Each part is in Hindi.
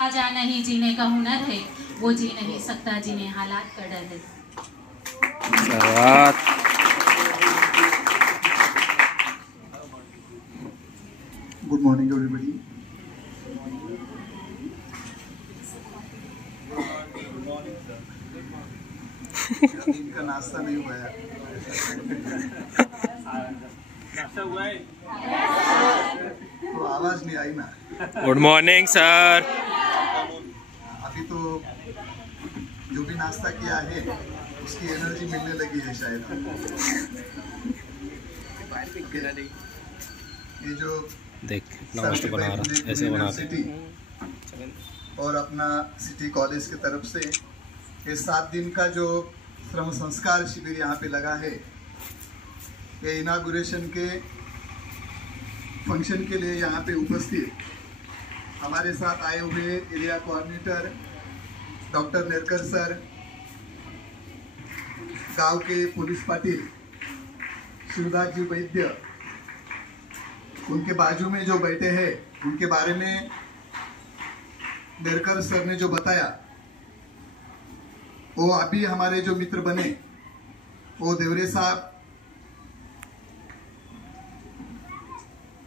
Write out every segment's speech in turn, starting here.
आजा नहीं जीने का हुनर है, वो जी नहीं सकता जिन्हें हालात का डर है। Good morning everybody. इनका नाश्ता नहीं हुआ है। नाश्ता हुआ है तो आवाज नहीं आई ना। Good morning sir. अभी तो जो भी नाश्ता किया है उसकी एनर्जी मिलने लगी है शायद। ये जो देख मस्त बना रहा, ऐसे बनाते और अपना सिटी कॉलेज की तरफ से ये 7 दिन का जो श्रम संस्कार शिविर यहाँ पे लगा है, ये इनागुरेशन के फंक्शन के लिए यहाँ पे उपस्थित हमारे साथ आए हुए area coordinator doctor Nerkar sir, गांव के पुलिस पाटिल शिवदास जी वैद्य, उनके बाजू में जो बैठे हैं उनके बारे में नेरकर सर ने जो बताया, वो अभी हमारे जो मित्र बने वो देवरे साहब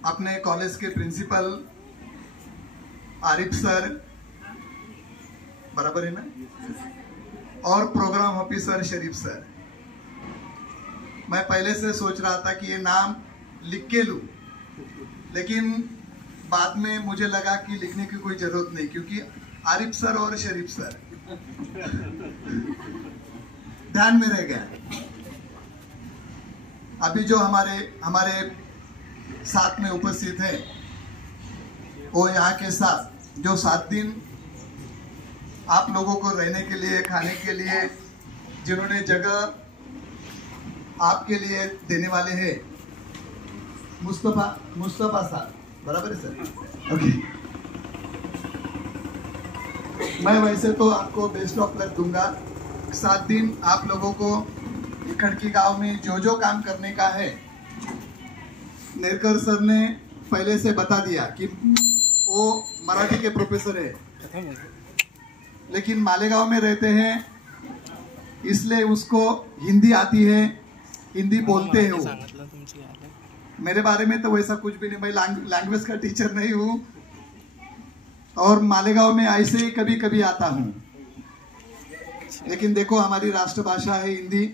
अपने कॉलेज के प्रिंसिपल आरिफ सर, बराबर है ना, और प्रोग्राम ऑफिसर शरीफ सर। मैं पहले से सोच रहा था कि ये नाम लिख के लूं, लेकिन बाद में मुझे लगा कि लिखने की कोई जरूरत नहीं, क्योंकि आरिफ सर और शरीफ सर ध्यान में रह गया। अभी जो हमारे साथ में उपस्थित है वो यहाँ के साथ जो 7 दिन आप लोगों को रहने के लिए, खाने के लिए जिन्होंने जगह आपके लिए देने वाले हैं, मुस्तफा साहब, बराबर है सर? ओके। मैं वैसे तो आपको बेस्ट ऑफ लक दूंगा। 7 दिन आप लोगों को खड़की गांव में जो जो काम करने का है, नेरकर सर ने पहले से बता दिया कि वो मराठी के प्रोफेसर है, लेकिन मालेगांव में रहते हैं इसलिए उसको हिंदी आती है, हिंदी बोलते हैं वो। मेरे बारे में तो वैसा कुछ भी नहीं, मैं लैंग्वेज का टीचर नहीं हूँ और मालेगांव में ऐसे ही कभी कभी आता हूँ, लेकिन देखो हमारी राष्ट्रभाषा है हिंदी,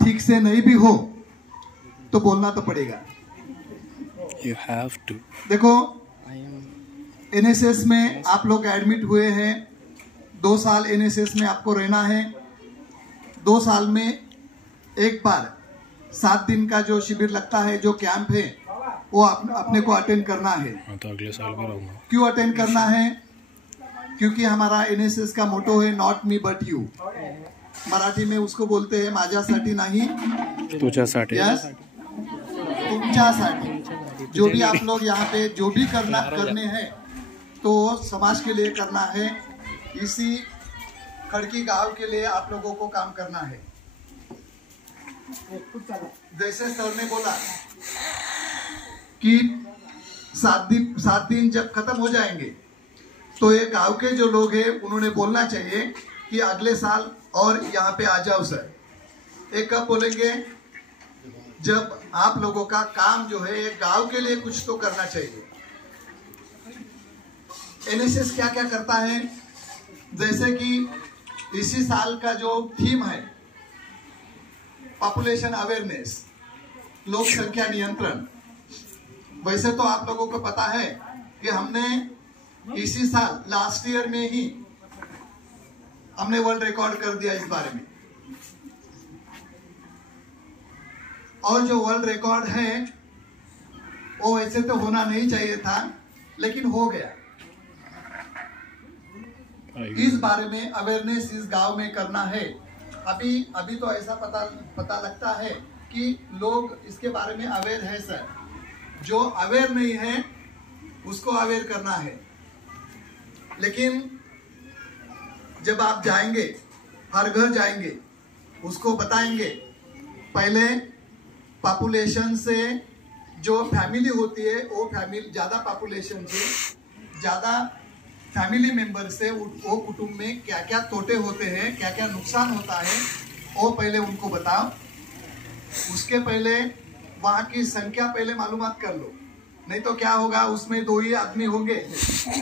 ठीक से नहीं भी हो तो बोलना तो पड़ेगा। You have to. देखो एनएसएस में आप लोग एडमिट हुए हैं, 2 साल एनएसएस में आपको रहना है। 2 साल में एक बार 7 दिन का जो शिविर लगता है, जो कैंप है, वो अपने को अटेंड करना है। तो अगले साल में रहूंगा। क्यों अटेंड करना है? क्योंकि हमारा एनएसएस का मोटो है not me but you. Marathi में उसको बोलते हैं माझ्यासाठी नाही तुझ्यासाठी। यस, तुमच्यासाठी। जो भी आप लोग यहाँ पे जो भी करने हैं तो समाज के लिए करना है, इसी खड़की गांव के लिए आप लोगों को काम करना है। जैसे सर ने बोला कि 7 दिन जब खत्म हो जाएंगे तो ये गांव के जो लोग हैं उन्होंने बोलना चाहिए कि अगले साल और यहाँ पे आ जाओ सर। एक कब बोलेंगे? जब आप लोगों का काम जो है गांव के लिए कुछ तो करना चाहिए। एनएसएस क्या क्या करता है, जैसे कि इसी साल का जो थीम है पॉपुलेशन अवेयरनेस, लोक संख्या नियंत्रण। वैसे तो आप लोगों को पता है कि हमने इसी साल लास्ट ईयर में ही हमने वर्ल्ड रिकॉर्ड कर दिया इस बारे में, और जो वर्ल्ड रिकॉर्ड है वो वैसे तो होना नहीं चाहिए था, लेकिन हो गया। इस बारे में अवेयरनेस इस गांव में करना है। अभी तो ऐसा पता लगता है कि लोग इसके बारे में अवेयर है सर। जो अवेयर नहीं है उसको अवेयर करना है। लेकिन जब आप जाएंगे, हर घर जाएंगे, उसको बताएंगे पहले पॉपुलेशन से जो फैमिली होती है वो फैमिली ज़्यादा पॉपुलेशन से ज़्यादा फैमिली मेंबर से वो कुटुंब में क्या क्या तोटे होते हैं, क्या क्या नुकसान होता है, वो पहले उनको बताओ। उसके पहले वहां की संख्या पहले मालूमात कर लो, नहीं तो क्या होगा, उसमें 2 ही आदमी होंगे,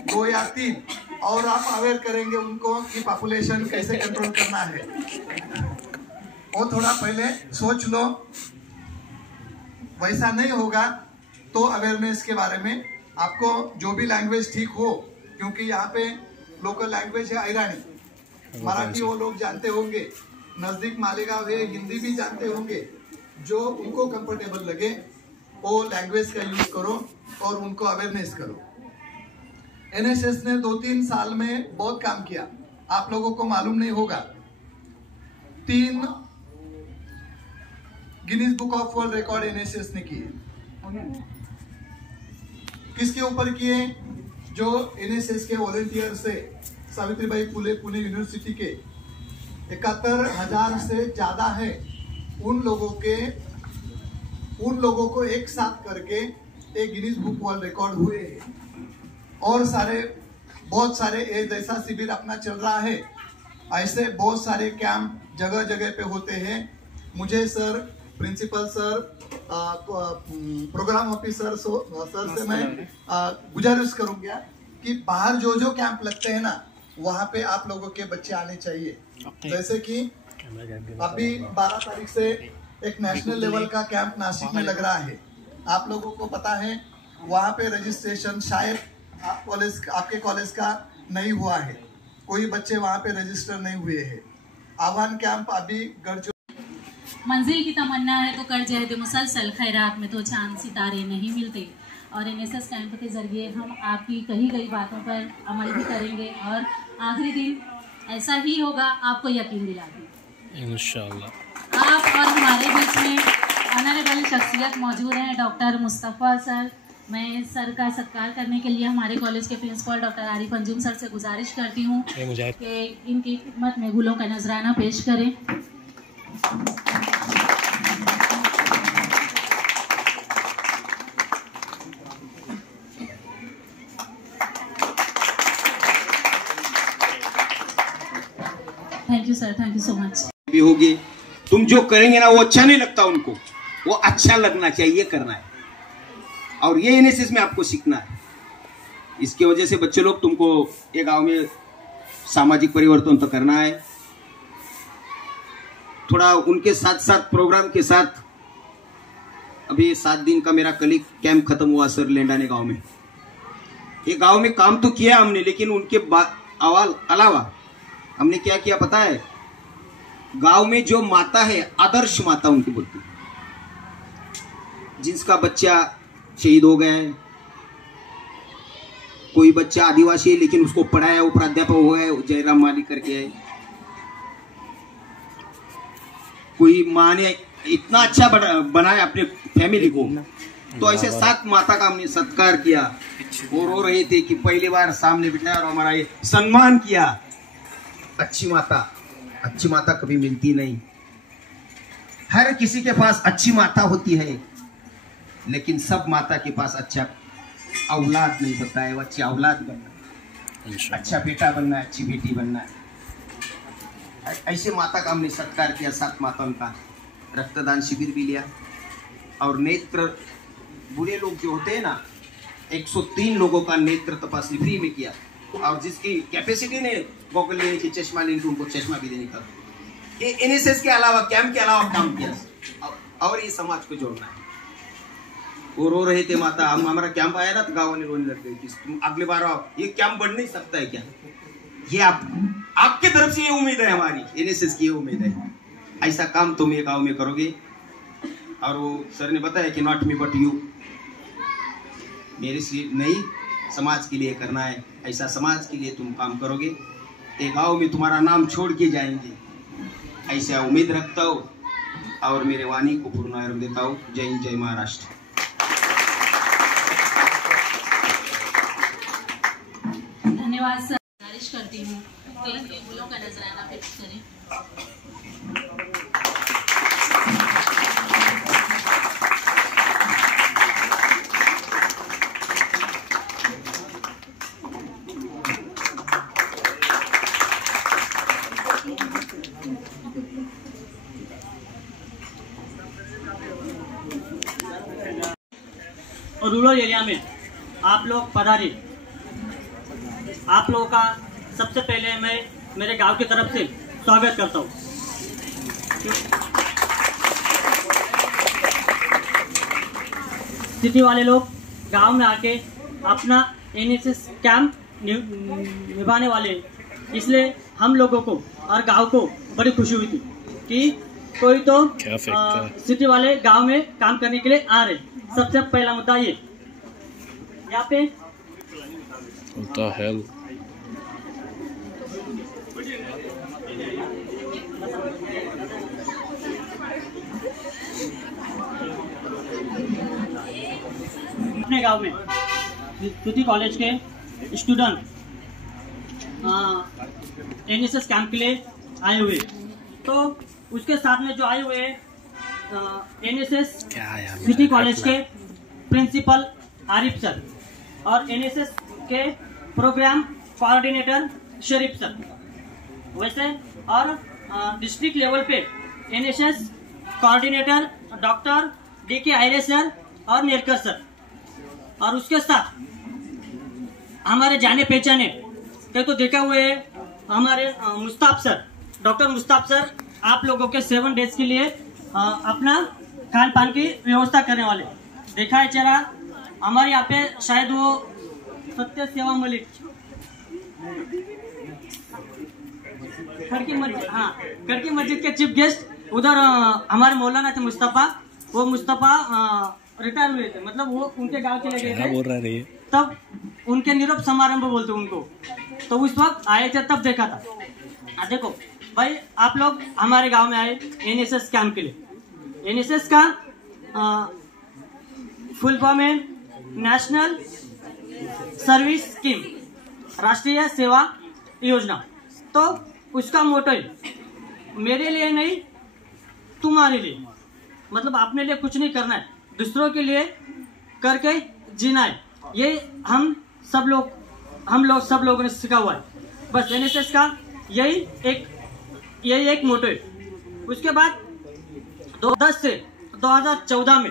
2 या 3, और आप अवेयर करेंगे उनको कि पॉपुलेशन कैसे कंट्रोल करना है। वो थोड़ा पहले सोच लो। वैसा नहीं होगा तो अवेयरनेस के बारे में आपको जो भी लैंग्वेज ठीक हो, क्योंकि यहाँ पे लोकल लैंग्वेज है ईरानी, मराठी वो लोग जानते होंगे, नजदीक मालेगांव है, हिंदी भी जानते होंगे। जो उनको कंफर्टेबल लगे वो लैंग्वेज का यूज करो और उनको अवेयरनेस करो। एनएसएस ने 2-3 साल में बहुत काम किया, आप लोगों को मालूम नहीं होगा। 3 Guinness book of world record NSS ने किए। किसके ऊपर किए? जो एनएसएस के वॉलंटियर से सावित्रीबाई फुले पुणे यूनिवर्सिटी के 71,000 से ज्यादा है, उन लोगों को एक साथ करके एक गिनीज बुक वर्ल्ड रिकॉर्ड हुए हैं। और बहुत सारे जैसा शिविर अपना चल रहा है, ऐसे बहुत सारे कैंप जगह जगह पे होते हैं। मुझे sir, principal sir, programme officer sir से मैं गुजारिश करूंगा कि बाहर जो जो कैंप लगते हैं ना, वहां पे आप लोगों के बच्चे आने चाहिए। जैसे कि अभी 12 तारीख से एक नेशनल लेवल का कैंप नासिक में लग रहा है, आप लोगों को पता है। वहां पे रजिस्ट्रेशन शायद आपके कॉलेज का नहीं हुआ है, कोई बच्चे वहां पे रजिस्टर नहीं हुए हैं। आह्वान कैंप अभी गढ़ मंजिल की तमन्ना है तो कर जहद मुसलसल, खैरात में तो चांद सितारे नहीं मिलते। और एनएसएस कैंप के जरिए हम आपकी कही गई बातों पर अमल भी करेंगे और आखिरी दिन ऐसा ही होगा, आपको यकीन दिला दें इंशाल्लाह। आप और हमारे बीच में ऑनरेबल शख्सियत मौजूद हैं, डॉक्टर मुस्तफ़ा सर। मैं सर का सत्कार करने के लिए हमारे कॉलेज के principal doctor Arif Anjum sir से गुजारिश करती हूँ कि इनकी खिदमत में गुलों का नजराना पेश करें। Thank you sir, thank you so much. भी होगी, तुम जो करेंगे ना वो अच्छा नहीं लगता उनको, वो अच्छा लगना चाहिए, करना है। और ये एनएसएस में आपको सीखना है। इसके वजह से बच्चे लोग, तुमको ये गांव में सामाजिक परिवर्तन तो करना है। थोड़ा उनके साथ साथ प्रोग्राम के साथ, अभी 7 दिन का मेरा कल कैंप खत्म हुआ सर लेंडाने गांव में। ये गांव में काम तो किया हमने, लेकिन उनके अलावा हमने क्या किया पता है? गांव में जो माता है, आदर्श माता उनकी बोलती है, जिसका बच्चा शहीद हो गया है, कोई बच्चा आदिवासी है लेकिन उसको पढ़ाया, वो प्राध्यापक हो गया, जयराम माली करके है, कोई माँ ने इतना अच्छा बनाया अपने फैमिली को। तो ऐसे 7 माता का हमने सत्कार किया। वो रो रहे थे कि पहली बार सामने बिठाया और हमारा ये सम्मान किया। अच्छी माता कभी मिलती नहीं। हर किसी के पास अच्छी माता होती है, लेकिन सब माता के पास अच्छा औलाद नहीं होता है। वो अच्छी औलाद बनना, अच्छा बेटा बनना, अच्छी बेटी बनना है। ऐसे माता का हमने सत्कार किया। 7 माताओं का रक्तदान शिविर भी लिया। और नेत्र बुरे लोग जो होते हैं ना, 103 लोगों का नेत्र तपासनी फ्री में किया। और जिसकी कैपेसिटी नहीं गॉगल लेने की, चश्मा लेने की, उनको चश्मा भी देने का, ये एनएसएस के अलावा, कैंप के अलावा काम किया। और ये समाज को जोड़ना है। वो रो रहे थे माता, हमारा कैंप आया ना तो गाँव वाले रोने लग गए कि तुम अगले बार आओ, ये कैंप बढ़ नहीं सकता है क्या? ये आपके तरफ से ये उम्मीद है, हमारी एनएसएस की ये उम्मीद है। ऐसा काम तुम ये गाँव में करोगे। और वो सर ने बताया कि नॉट मी बट यू, मेरे से नहीं, समाज के लिए करना है। ऐसा समाज के लिए तुम काम करोगे, ये गांव में तुम्हारा नाम छोड़ के जाएंगे, ऐसा उम्मीद रखता हूँ। और मेरे वाणी को पूर्ण आरोप देता हूँ। जय हिंद, जय महाराष्ट्र। धन्यवाद सर। गुजारिश करती हूँ कि इनके गुलों का नजराना पेश करें। रूरल एरिया में आप लोग पधारे। आप लोगों का सबसे पहले मैं मेरे गांव की तरफ से स्वागत करता हूँ। सिटी वाले लोग गांव में आके अपना एनएसएस कैंप निभाने वाले, इसलिए हम लोगों को और गांव को बड़ी खुशी हुई थी कि कोई तो सिटी वाले गांव में काम करने के लिए आ रहे। सबसे पहला मुद्दा ये यहाँ पे अपने गांव में सिटी कॉलेज के स्टूडेंट एनएसएस कैंप के लिए आए हुए, तो उसके साथ में जो आए हुए एनएसएस सिटी कॉलेज के प्रिंसिपल आरिफ सर और एनएसएस के प्रोग्राम कोऑर्डिनेटर शरीफ सर, वैसे और डिस्ट्रिक्ट लेवल पे NSS coordinator doctor DK Ayre sir और नेरकर सर, और उसके साथ हमारे जाने पहचाने कई तो देखा हुए हमारे मुस्ताफ सर, डॉक्टर मुस्ताफ सर आप लोगों के 7 डेज के लिए अपना खान पान की व्यवस्था करने वाले। देखा है चेहरा हमारे यहाँ पे, शायद वो सत्य सेवा मलिक खड़की मस्जिद के चीफ गेस्ट उधर हमारे मौलाना थे मुस्तफा, वो मुस्तफा रिटायर हुए थे, मतलब वो उनके गांव चले गए थे, बोल रहे हैं तब उनके निरोप समारंभ बोलते उनको, तो उस वक्त आए थे तब देखा था। देखो भाई आप लोग हमारे गांव में आए एनएसएस कैंप के लिए। एनएसएस का फुल फॉर्म है नेशनल सर्विस स्कीम, राष्ट्रीय सेवा योजना। तो उसका मोटो है मेरे लिए नहीं तुम्हारे लिए, मतलब अपने लिए कुछ नहीं करना है, दूसरों के लिए करके जीना है। ये हम सब लोगों ने सीखा हुआ है। बस एनएसएस का यही एक मोटो है। उसके बाद 2010 से 2014 में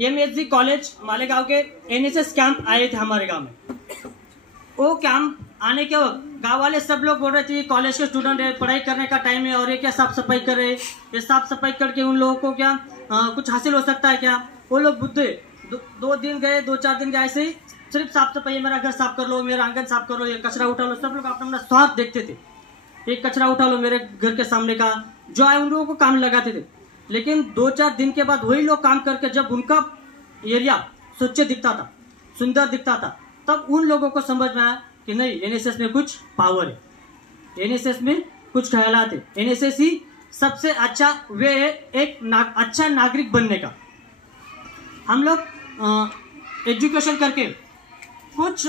MSG कॉलेज मालेगांव के एनएसएस कैंप आए थे हमारे गांव में। वो कैंप आने के वक्त गांव वाले सब लोग बोल रहे थे कॉलेज के स्टूडेंट है, पढ़ाई करने का टाइम है, और ये क्या साफ सफाई कर रहे हैं, ये साफ सफाई करके उन लोगों को क्या कुछ हासिल हो सकता है क्या। वो लोग बुद्धे 2 दिन गए, 2-4 दिन गए, ऐसे ही सिर्फ साफ सफाई, मेरा घर साफ कर लो, मेरा आंगन साफ कर लो, ये कचरा उठा लो, सब लोग अपना स्वार्थ देखते थे। एक कचरा उठा लो मेरे घर के सामने का, जो आए उन लोगों को काम लगाते थे। लेकिन 2-4 दिन के बाद वही लोग काम करके जब उनका एरिया स्वच्छ दिखता था, सुंदर दिखता था, तब उन लोगों को समझ में आया कि नहीं एनएसएस में कुछ पावर है, एनएसएस में कुछ ख्यालात है, एनएसएस ही सबसे अच्छा वे है एक अच्छा नागरिक बनने का। हम लोग एजुकेशन करके कुछ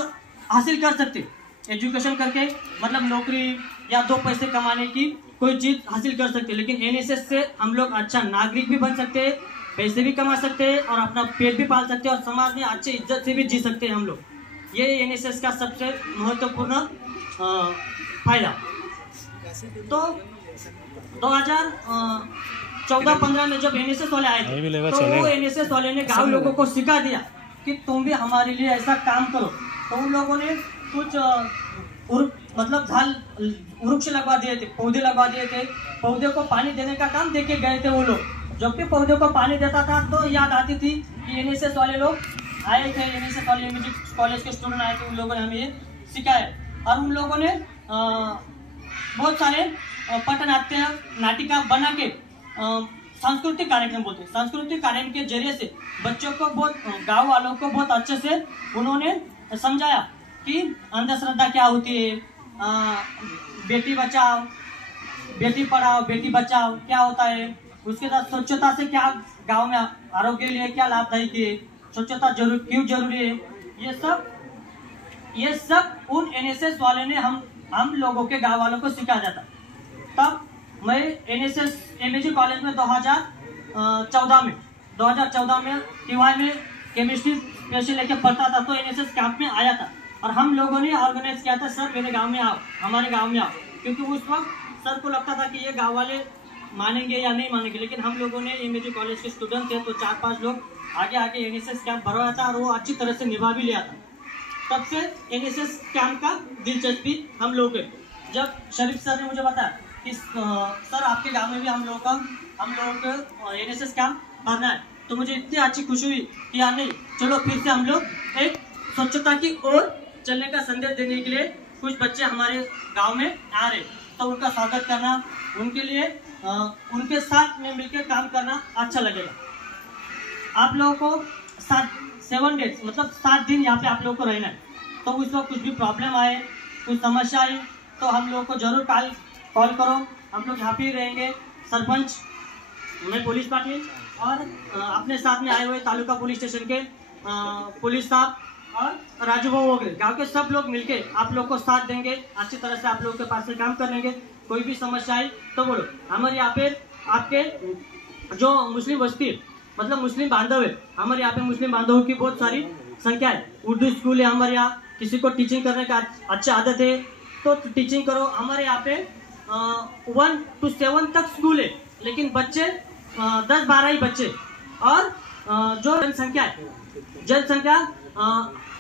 हासिल कर सकते, एजुकेशन करके मतलब नौकरी या 2 पैसे कमाने की कोई चीज हासिल कर सकते, लेकिन एनएसएस से हम लोग अच्छा नागरिक भी बन सकते हैं, पैसे भी कमा सकते हैं और अपना पेट भी पाल सकते हैं और समाज में अच्छे इज्जत से भी जी सकते हैं हम लोग। ये एनएसएस का सबसे महत्वपूर्ण फायदा। तो 2014-15 में जब एनएसएस वाले आए थे तो वो एनएसएस वाले ने गांव लोगों को सिखा दिया कि तुम भी हमारे लिए ऐसा काम करो। तो उन लोगों ने कुछ मतलब झाल वृक्ष लगवा दिए थे, पौधे लगवा दिए थे, पौधे को पानी देने का काम देके गए थे वो लोग। जब भी पौधे को पानी देता था तो याद आती थी कि एनएसएस वाले लोग आए थे, एनएसएस वाले कॉलेज के स्टूडेंट आए थे, उन लोगों ने हमें ये सिखाया। और उन लोगों ने बहुत सारे पटनाट्य नाटिका बना के सांस्कृतिक कार्यक्रम बोलते हैं, सांस्कृतिक कार्यक्रम के जरिए से बच्चों को बहुत, गांव वालों को बहुत अच्छे से उन्होंने समझाया कि अंधश्रद्धा क्या होती है, बेटी बचाओ बेटी पढ़ाओ बेटी बचाओ क्या होता है, उसके साथ स्वच्छता से क्या गांव में आरोग्य के लिए क्या लाभदायक है, स्वच्छता क्यों जरूरी है, ये सब उन एनएसएस वाले ने हम लोगों के गांव वालों को सिखा जाता। तब मैं एनएसएस MSG कॉलेज में 2014 में टीवाई में केमिस्ट्री स्पेशल लेके पढ़ता था, तो एनएसएस कैंप में आया था और हम लोगों ने ऑर्गेनाइज किया था, सर मेरे गांव में आओ, हमारे गांव में आओ, क्योंकि उस वक्त सर को लगता था कि ये गांव वाले मानेंगे या नहीं मानेंगे, लेकिन हम लोगों ने MSG कॉलेज के स्टूडेंट थे तो 4-5 लोग आगे आगे एनएसएस कैंप भरवाया था और वो अच्छी तरह से निभा भी लिया था। तब से एनएसएस कैंप का दिलचस्पी हम लोग के, जब शरीफ सर ने मुझे बताया कि सर आपके गांव में भी हम लोग एनएसएस कैंप भरना है, तो मुझे इतनी अच्छी खुशी हुई कि यार नहीं, चलो फिर से हम लोग एक स्वच्छता की ओर चलने का संदेश देने के लिए कुछ बच्चे हमारे गांव में आ रहे, तो उनका स्वागत करना, उनके लिए उनके साथ में मिलकर काम करना अच्छा लगेगा। आप लोगों को 7 डेज मतलब 7 दिन यहाँ पे आप लोगों को रहना है, तो उस वक्त कुछ भी प्रॉब्लम आए, कुछ समस्या आई तो हम लोगों को जरूर कॉल करो। हम लोग यहाँ पे ही रहेंगे। सरपंच, मैं पुलिस पाटिल और अपने साथ में आए हुए तालुका पुलिस स्टेशन के पुलिस साहब और राजू बाबू वगैरह गाँव के सब लोग मिलके आप लोग को साथ देंगे। अच्छी तरह से आप लोग के पास से काम कर लेंगे। कोई भी समस्या आई तो बोलो। हमारे यहाँ पे आपके जो मुस्लिम बस्ती मतलब मुस्लिम बांधव है, हमारे यहाँ पे मुस्लिम बांधवों की बहुत सारी संख्या है। उर्दू स्कूल है हमारे यहाँ, किसी को टीचिंग करने का अच्छा आदत है तो टीचिंग करो। हमारे यहाँ पे 1 to 7 तक स्कूल है, लेकिन बच्चे 10-12 ही बच्चे, और जो जनसंख्या है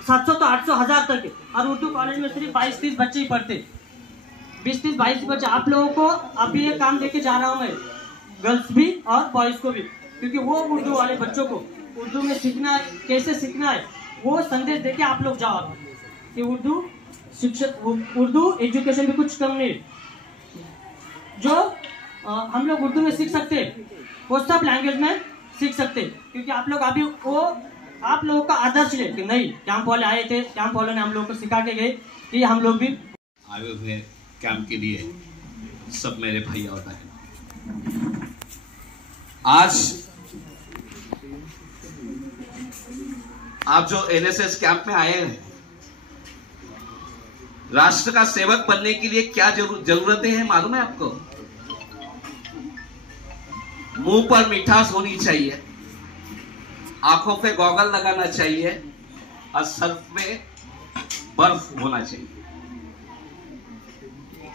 700 तो 800 1000 तक है, और उर्दू कॉलेज में सिर्फ 22-30 बच्चे ही पढ़ते, 20-22 बच्चे। आप लोगों को अभी ये काम देके जा रहा हूँ मैं, गर्ल्स भी और बॉयज को भी, क्योंकि वो उर्दू वाले बच्चों को उर्दू में सीखना है, कैसे सीखना है वो संदेश देके आप लोग जाओ कि उर्दू शिक्षक, उर्दू एजुकेशन भी कुछ कम नहीं। जो हम लोग उर्दू में सीख सकते हैं वो सब लैंग्वेज में सीख सकते हैं, क्योंकि आप लोग अभी वो आप लोगों का आदर्श ले कि नहीं, कैंप वाले आए थे, कैंप वालों ने हम लोग को सिखा के गए कि हम लोग भी आए हुए कैंप के लिए सब मेरे भाई और बहन। आज आप जो एनएसएस कैंप में आए हैं, राष्ट्र का सेवक बनने के लिए क्या जरूरतें हैं मालूम है आपको? मुंह पर मिठास होनी चाहिए, आंखों पे गॉगल लगाना चाहिए और सर में बर्फ होना चाहिए।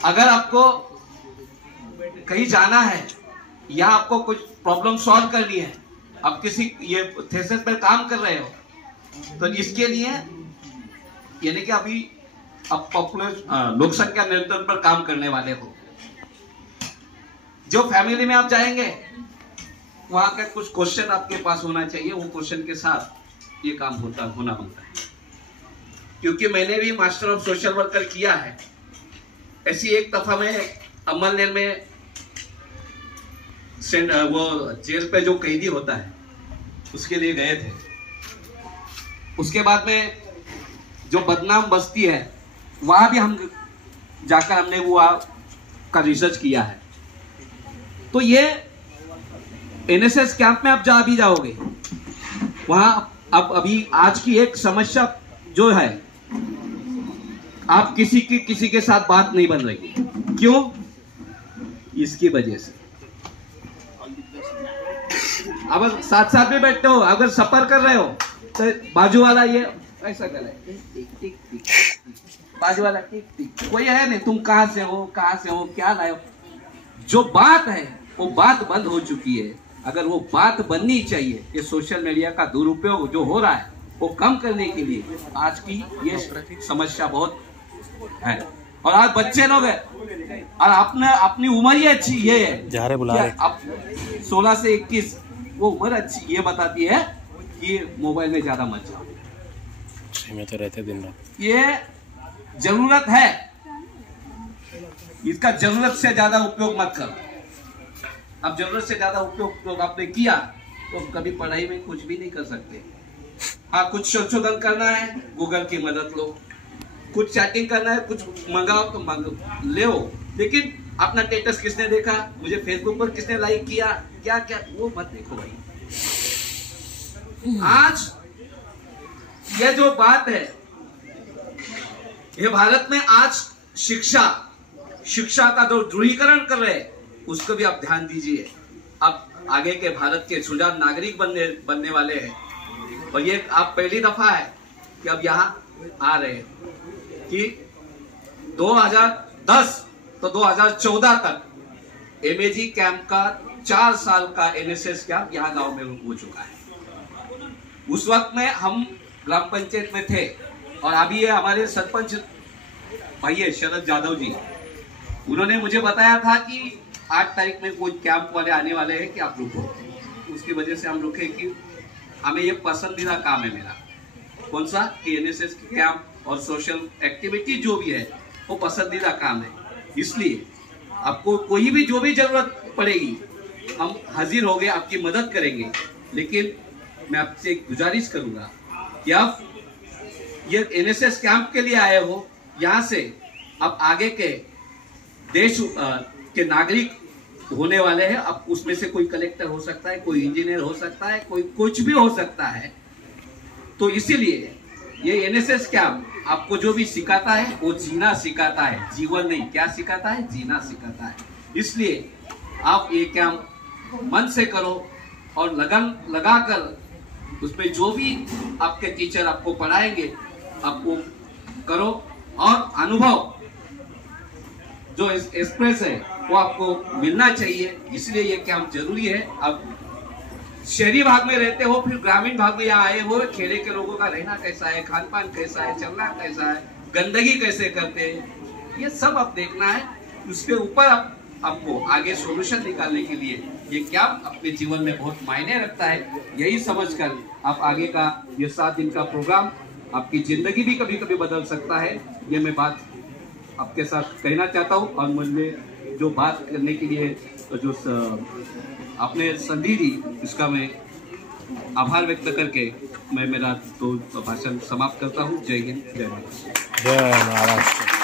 अगर आपको कहीं जाना है या आपको कुछ प्रॉब्लम सॉल्व करनी है, आप किसी ये थीसिस पर काम कर रहे हो, तो इसके लिए यानी कि अभी आप पॉपुलर लोक संख्या नियंत्रण पर काम करने वाले हो, जो फैमिली में आप जाएंगे वहां का कुछ क्वेश्चन आपके पास होना चाहिए, वो क्वेश्चन के साथ ये काम होना बनता है। क्योंकि मैंने भी मास्टर ऑफ सोशल वर्कर किया है। ऐसी एक दफा में अमलनेर में वो जेल पे जो कैदी होता है उसके लिए गए थे। उसके बाद में जो बदनाम बस्ती है वहां भी हम जाकर हमने वो का रिसर्च किया है। तो ये एनएसएस कैंप में आप भी जाओगे, वहां अब अभी आज की एक समस्या जो है, आप किसी के साथ बात नहीं बन रही। क्यों? इसकी वजह से। अगर साथ में बैठते हो, अगर सफर कर रहे हो तो बाजू वाला ये ऐसा कर रहा है, बाजू वाला टिक टिक, कोई है नहीं, तुम कहां से हो क्या लाए हो। जो बात है वो बात बंद हो चुकी है। अगर वो बात बननी चाहिए, ये सोशल मीडिया का दुरुपयोग जो हो रहा है वो कम करने के लिए आज की ये समस्या बहुत है। और आज बच्चे लोग है और अपनी उम्र ही अच्छी ये है, अब 16 से 21 वो उम्र अच्छी ये बताती है कि मोबाइल में ज्यादा मत जाओ, में तो रहते दिन रात। ये जरूरत है, इसका जरूरत से ज्यादा उपयोग मत करो। अब जरूरत से ज्यादा उपयोग आपने किया तो कभी पढ़ाई में कुछ भी नहीं कर सकते। हाँ, कुछ संशोधन करना है गूगल की मदद लो, कुछ चैटिंग करना है, कुछ मंगाओ तो ले, लेकिन अपना स्टेटस किसने देखा, मुझे फेसबुक पर किसने लाइक किया, क्या क्या वो मत देखो भाई। आज ये जो बात है, ये भारत में आज शिक्षा का जो ध्रुवीकरण कर रहे हैं उसको भी आप ध्यान दीजिए। अब आगे के भारत के सुजान नागरिक बनने वाले हैं, और ये आप पहली दफा है कि अब यहाँ आ रहे हैं कि 2010 तो 2014 तक एमएजी कैंप का 4 साल का एनएसएस कैंप यहाँ गांव में हो चुका है। उस वक्त में हम ग्राम पंचायत में थे और अभी ये हमारे सरपंच भाई है शरद यादव जी, उन्होंने मुझे बताया था कि 8 तारीख में कोई कैंप वाले आने वाले हैं कि आप रुको। उसकी वजह से हम रुके कि हमें ये पसंदीदा काम है मेरा। कौन सा? कि एनएसएस की कैंप और सोशल एक्टिविटी जो भी है वो पसंदीदा काम है। इसलिए आपको कोई भी जो भी जरूरत पड़ेगी हम हाजिर हो गए, आपकी मदद करेंगे। लेकिन मैं आपसे एक गुजारिश करूंगा कि आप ये एनएसएस कैंप के लिए आए हो, यहाँ से आप आगे के देश के नागरिक होने वाले हैं। अब उसमें से कोई कलेक्टर हो सकता है, कोई इंजीनियर हो सकता है, कोई कुछ भी हो सकता है। तो इसीलिए ये एनएसएस कैंप आपको जो भी सिखाता है वो जीना सिखाता है, जीवन नहीं। क्या सिखाता है? जीना सिखाता है। इसलिए आप ये कैंप मन से करो और लगन लगाकर उसमें जो भी आपके टीचर आपको पढ़ाएंगे आपको करो, और अनुभव जो एक्सप्रेस है वो आपको मिलना चाहिए। इसलिए ये कैंप जरूरी है। अब शहरी भाग में रहते हो, फिर ग्रामीण भाग में यहाँ आए हो, खेड़े के लोगों का रहना कैसा है, खान पान कैसा है, चलना कैसा है, गंदगी कैसे करते हैं, ये सब आप देखना है। उसके ऊपर आपको आगे सॉल्यूशन निकालने के लिए ये कैंप अपने जीवन में बहुत मायने रखता है। यही समझकर आप आगे का ये 7 दिन का प्रोग्राम आपकी जिंदगी भी कभी कभी बदल सकता है। ये मैं बात आपके साथ कहना चाहता हूँ। और मुझे जो बात करने के लिए जो आपने संधि दी, इसका मैं आभार व्यक्त करके मैं मेरा तो भाषण समाप्त करता हूँ। जय हिंद, जय महाराष्ट्र। जय महाराष्ट्र।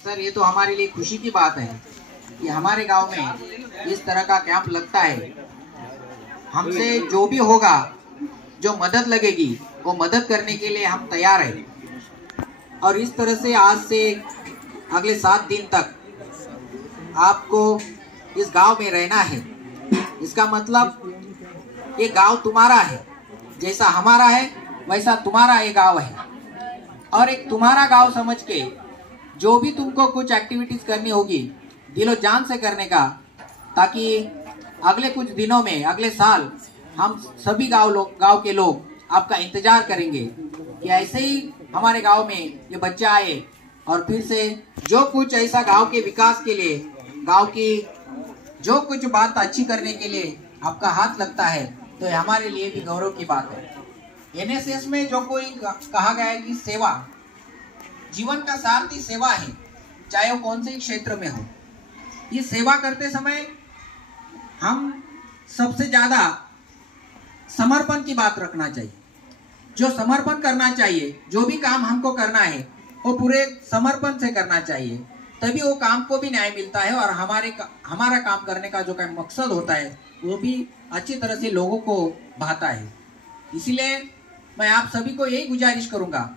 सर, ये तो हमारे लिए खुशी की बात है कि हमारे गांव में इस तरह का कैंप लगता है। हमसे जो भी होगा, जो मदद लगेगी, वो मदद करने के लिए हम तैयार हैं। और इस तरह से आज से अगले 7 दिन तक आपको इस गांव में रहना है। इसका मतलब ये गांव तुम्हारा है, जैसा हमारा है वैसा तुम्हारा ये गांव है। और एक तुम्हारा गांव समझ के जो भी तुमको कुछ एक्टिविटीज करनी होगी दिलो जान से करने का, ताकि अगले कुछ दिनों में, अगले साल हम सभी गांव के लोग आपका इंतजार करेंगे कि ऐसे ही हमारे गांव में ये बच्चा आए और फिर से जो कुछ ऐसा गांव के विकास के लिए, गांव की जो कुछ बात अच्छी करने के लिए आपका हाथ लगता है, तो ये हमारे लिए भी गौरव की बात है। एनएसएस में जो कोई कहा गया है कि सेवा जीवन का सार ही सेवा है, चाहे वो कौन से क्षेत्र में हो। ये सेवा करते समय हम सबसे ज्यादा समर्पण की बात रखना चाहिए। जो समर्पण करना चाहिए, जो भी काम हमको करना है वो पूरे समर्पण से करना चाहिए, तभी वो काम को भी न्याय मिलता है और हमारा काम करने का जो मकसद होता है वो भी अच्छी तरह से लोगों को भाता है। इसलिए मैं आप सभी को यही गुजारिश करूंगा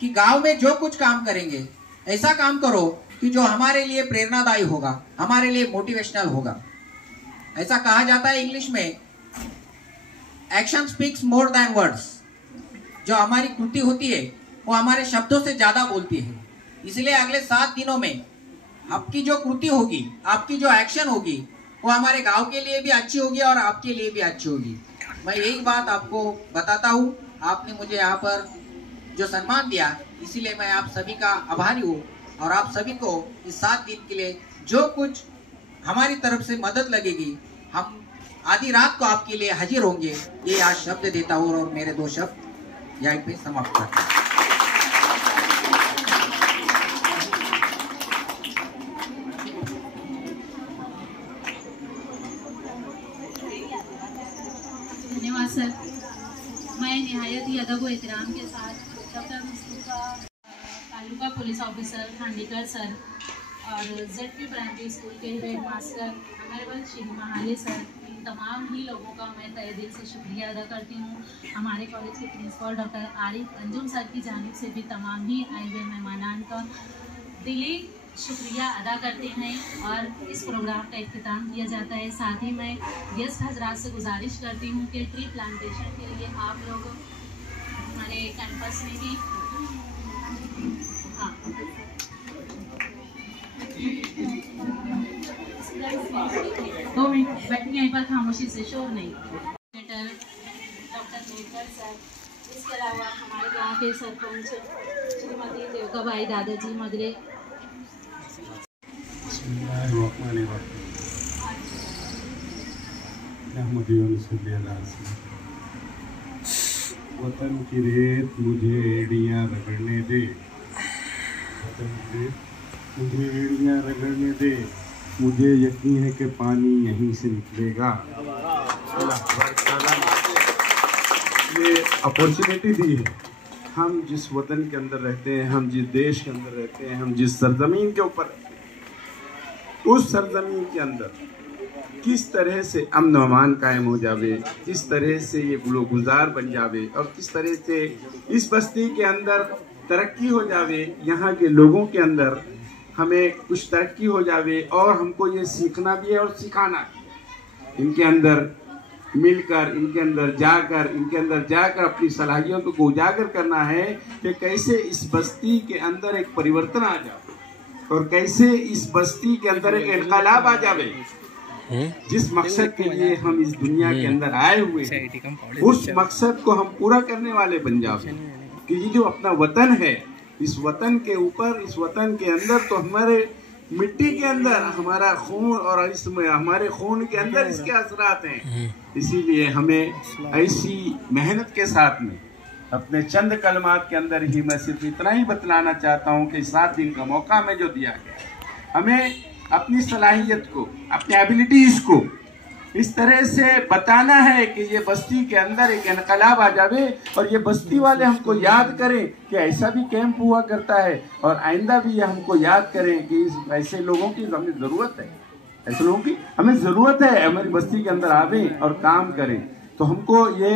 कि गांव में जो कुछ काम करेंगे ऐसा काम करो कि जो हमारे लिए प्रेरणादायी होगा, हमारे लिए मोटिवेशनल होगा। ऐसा कहा जाता है इंग्लिश में, action speaks more than words. जो हमारी कृति होती है वो हमारे शब्दों से ज्यादा बोलती है। इसलिए अगले 7 दिनों में आपकी जो कृति होगी, आपकी जो एक्शन होगी, वो हमारे गांव के लिए भी अच्छी होगी और आपके लिए भी अच्छी होगी। मैं यही बात आपको बताता हूँ। आपने मुझे यहाँ पर जो सम्मान दिया, इसीलिए मैं आप सभी का आभारी हूँ। और आप सभी को इस 7 दिन के लिए जो कुछ हमारी तरफ से मदद लगेगी, हम आधी रात को आपके लिए हाजिर होंगे, ये आज शब्द देता हूँ और मेरे 2 शब्द यहीं पे समाप्त करता हूँ। धन्यवाद सर। मैं निहायत ही अदब व एहतराम के साथ doctor Mustafa taluka police officer Khandekar sir और ZP प्राइमरी स्कूल के head master honourable Shri Mahale sir उन तमाम ही लोगों का मैं तहे दिल से शुक्रिया अदा करती हूँ। हमारे कॉलेज के principal doctor Arif Anjum sir की जानिब से भी तमाम ही आए हुए मेहमानान का दिली शुक्रिया अदा करते हैं और इस प्रोग्राम का इख्तिताम किया जाता है। साथ ही मैं गेस्ट हजरात से गुजारिश करती हूँ कि ट्री प्लांटेशन के लिए आप लोग हमारे कैंपस में भी हाँ 2 मिनट बैठिए यहीं पर, खामोशी से, शोर नहीं। डॉक्टर नेकर सर, इसके अलावा हमारे गांव के सरपंच श्रीमती देवकाबाई दादाजी मदरे। वतन की रेत मुझे एड़ियाँ रगड़ने दे, वतन की रेत मुझे एड़ियाँ रगड़ने दे, मुझे यकीन है कि पानी यहीं से निकलेगा। ये अपॉर्चुनिटी दी है। हम जिस वतन के अंदर रहते हैं, हम जिस देश के अंदर रहते हैं, हम जिस सरजमीन के ऊपर रहते हैं, उस सरजमीन के अंदर किस तरह से अमन व अमान कायम हो जावे, किस तरह से ये गुलजार बन जावे और किस तरह से इस बस्ती के अंदर तरक्की हो जावे, यहाँ के लोगों के अंदर हमें कुछ तरक्की हो जावे और हमको ये सीखना भी है और सिखाना भी। इनके अंदर मिलकर, इनके अंदर जाकर अपनी सलाहियतों को उजागर करना है कि कैसे इस बस्ती के अंदर एक परिवर्तन आ जाए और कैसे इस बस्ती के अंदर एक इनकलाब आ जावे। जिस मकसद के लिए हम इस दुनिया के अंदर आए हुए हैं, उस मकसद को हम पूरा करने वाले बन जावे कि ये जो अपना वतन है, इस वतन के ऊपर, इस वतन के अंदर तो हमारे मिट्टी के अंदर हमारा खून और इसमें हमारे खून के अंदर इसके असरात हैं। इसीलिए हमें ऐसी मेहनत के साथ में अपने चंद कलमात के अंदर ही मैं सिर्फ इतना ही बतलाना चाहता हूँ कि 7 दिन का मौका हमें जो दिया गया, हमें अपनी सलाहियत को, अपनी एबिलिटीज को इस तरह से बताना है कि ये बस्ती के अंदर एक इनकलाब आ जावे और ये बस्ती वाले हमको याद करें कि ऐसा भी कैंप हुआ करता है और आइंदा भी ये हमको याद करें कि ऐसे लोगों की हमें ज़रूरत है, ऐसे लोगों की हमें ज़रूरत है, हमारी बस्ती के अंदर आवें और काम करें। तो हमको ये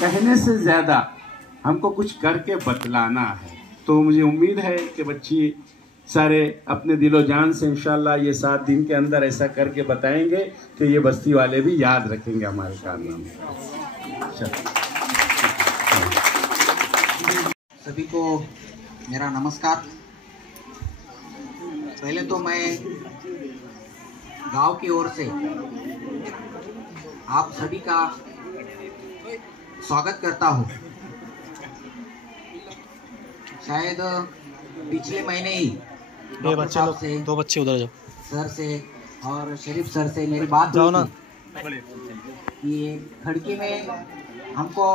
कहने से ज़्यादा हमको कुछ करके बतलाना है। तो मुझे उम्मीद है कि बच्ची सारे अपने दिलो जान से इंशाल्लाह ये 7 दिन के अंदर ऐसा करके बताएंगे कि ये बस्ती वाले भी याद रखेंगे हमारे कारनामे। सभी को मेरा नमस्कार। पहले तो मैं गांव की ओर से आप सभी का स्वागत करता हूं। शायद पिछले महीने ही डॉक्टर साहब से, 2 बच्चे उधर जाओ, सर से और शरीफ सर से मेरी बात जाओ ना कि खड़की में हमको